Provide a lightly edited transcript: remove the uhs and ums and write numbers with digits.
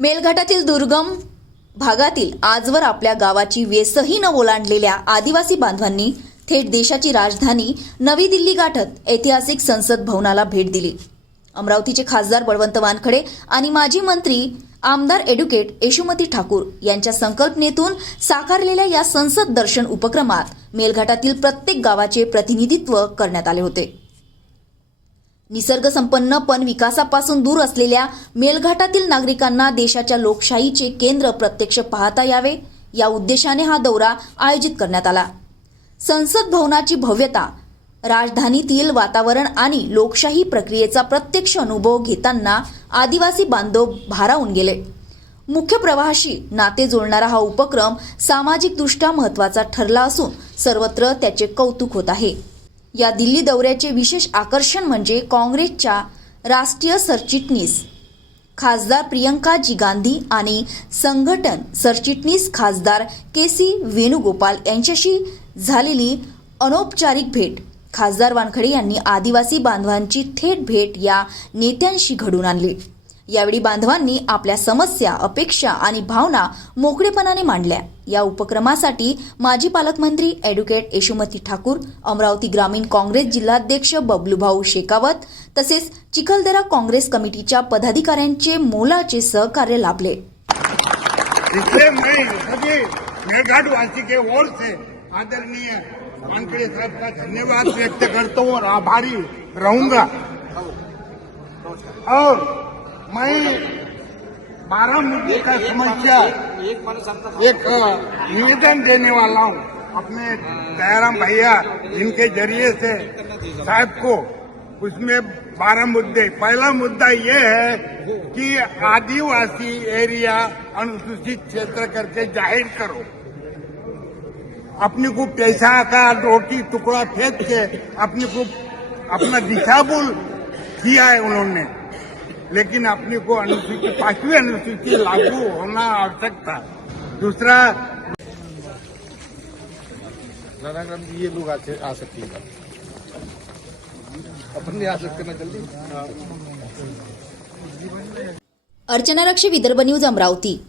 मेळघाटातील दुर्गम भागातील आजवर आपल्या गावाची वेसही न ओलांडलेल्या आदिवासी बांधवांनी थेट देशाची राजधानी नवी दिल्ली गाठत ऐतिहासिक संसद भवनाला भेट दिली। अमरावतीचे खासदार बळवंत वानखडे आणि माजी मंत्री आमदार ॲडव्होकेट येशूमती ठाकूर यांच्या संकल्पनेतून साकारलेल्या या संसद दर्शन उपक्रमात मेळघाटातील प्रत्येक गावाचे प्रतिनिधित्व करण्यात आले होते। निसर्गसंपन्न पण विकासापासून दूर असलेल्या मेळघाटातील नागरिकांना देशाच्या लोकशाहीचे केंद्र प्रत्यक्ष पाहता यावे या उद्देशाने हा दौरा आयोजित करण्यात आला। संसद भवनाची भव्यता, राजधानीतील वातावरण आणि लोकशाही प्रक्रियेचा प्रत्यक्ष अनुभव घेताना आदिवासी बांधव भारावून गेले। मुख्य प्रवाहाशी नाते जोडणारा हा उपक्रम सामाजिकदृष्ट्या महत्त्वाचा ठरला असून सर्वत्र त्याचे कौतुक होत आहे। या दिल्ली दौऱ्याचे विशेष आकर्षण म्हणजे काँग्रेसच्या राष्ट्रीय सरचिटणीस खासदार प्रियंकाजी गांधी आणि संघटन सरचिटणीस खासदार के.सी. वेणुगोपाल यांच्याशी झालेली अनौपचारिक भेट। खासदार वानखडे यांनी आदिवासी बांधवांची थेट भेट या नेत्यांशी घडवून आणली। यावेळी बांधवांनी आपल्या समस्या, अपेक्षा आणि भावना मोकळेपणाने मांडल्या। या उपक्रमासाठी माजी पालकमंत्री ॲडव्होकेट येशूमती ठाकूर, अमरावती ग्रामीण काँग्रेस जिल्हाध्यक्ष बबलूभाऊ शेकावत तसेच चिखलदरा काँग्रेस कमिटीच्या पदाधिकाऱ्यांचे मोलाचे सहकार्य लाभले। इसलिए मैं सभी मेळघाटवासी के ओर से आदरणीय वानखड़े साहब का धन्यवाद व्यक्त करता हूँ और आभारी रहूंगा। और मैं 12 मुद्दे का समस्या एक निवेदन देने वाला हूँ अपने दयाराम भैया इनके जरिए से साहब को। उसमें 12 मुद्दे। पहला मुद्दा ये है कि आदिवासी एरिया अनुसूचित क्षेत्र करके जाहिर करो। अपने को पैसा का रोटी टुकड़ा फेंक के अपने को अपना दिशाभूल किया है उन्होंने, लेकिन अपने को अनुसूचित 5वीं अनुसूची लागू होना आवश्यक था। दूसरा, ये लोग आ सकते हैं, अपन नहीं आ सकते ना जल्दी। अर्चना रक्षे, विदर्भ न्यूज, अमरावती।